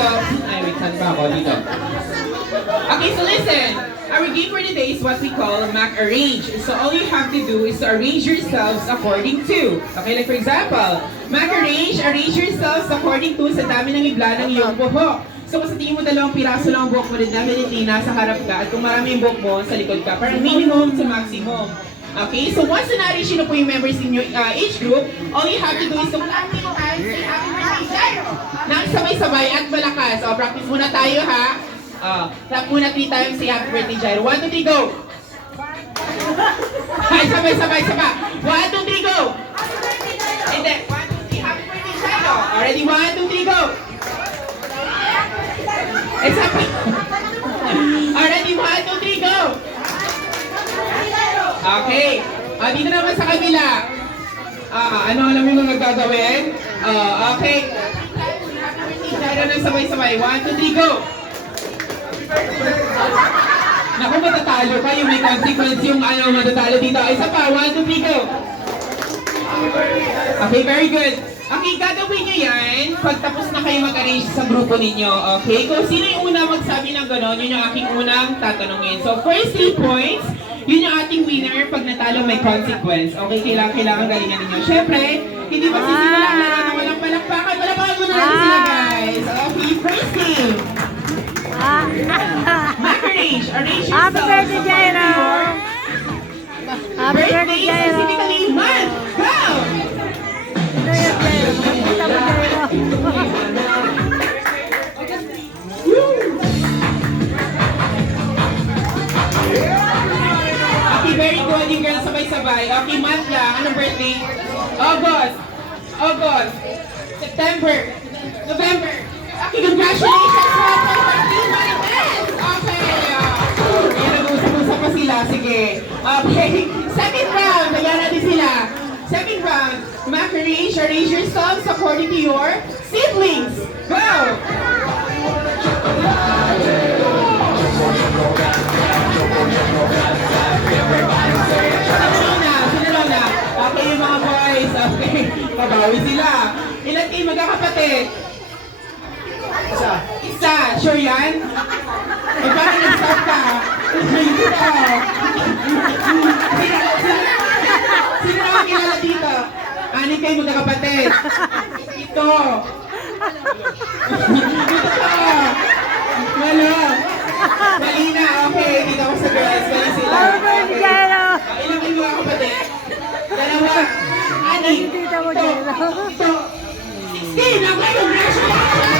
so, ay, wait, saan pa ako? Dito. Okay, so listen. Our game for today is what we call Mac Arrange. So all you have to do is to arrange yourselves according to. Okay, like for example, Mac Arrange yourselves according to sa dami ng ibla ng iyong buhok. So kung sa tingin mo dalawang piraso lang ang buhok mo rin definitely nasa harap ka at kung marami yung buhok mo, sa likod ka. Parang minimum to maximum. Okay, so once na na-arrange na po yung members in your age group, all you have to do is to clap 3 times, say happy birthday, Jairo! Nang sabay-sabay at malakas. O, practice muna tayo ha. Clap muna 3 times, say happy birthday, Jairo. 1, 2, 3, go! Ay, sabay-sabay, sabay. 1, 2, 3, go! Hindi, 1, 2, 3, happy birthday, Jairo! Already, 1, 2, 3, go! Isa pa. Already, 1, 2, 3, go! Okay. Dito naman sa kabila. Ano alam mo mga gagawin? Okay. Jairo na sabay-sabay. 1, 2, 3, go! Naku, matatalo ka. Yung may consequence yung matatalo dito. Isa pa. 1, 2, 3, go! Okay, very good. Okay, gagawin nyo yan pagtapos na kayo mag-arrange sa grupo ninyo. Okay? Kung sino yung una magsabi ng gano'n, yun yung aking unang tatanungin. So, first 3 points, yun yung ating winner pag natalo may consequence. Okay, kailangan galingan ninyo. Syempre, hindi magsisimula ang laro na walang palakpakan. Palakpakan mo na natin sila, guys. Okay, first team. Arrange yourself. Happy birthday, Jairo! Happy birthday, Birthday, Jairo! specifically month. Go! Ito yung Jairo. Pakita mo, Jairo. Okay, very good. Yung girls sabay-sabay. Okay, month lang. Anong birthday? August. September. November. Okay, congratulations! Happy birthday, my best! Okay. Ayan, nag-usap-usap pa sila. Sige. Okay. Second round. Ayan natin sila. Second round. Arrange yourselves according to your siblings. Go! Sino na? Okay, yung mga boys. Okay. Kabawi sila. Ilan kayo magkakapatid? Isa. Sure yan? O parang nag-start ka? Sino naman kilala dito? 6 kayo magkakapatid. Ito. Malo. Mali na. Okay, dito ako sa girls. Mali sila. Happy birthday, Jairo! Ilan kayo magkakapatid? 2. 6. Nakikita mo, Jairo. Ito. 16. Okay, congratulations!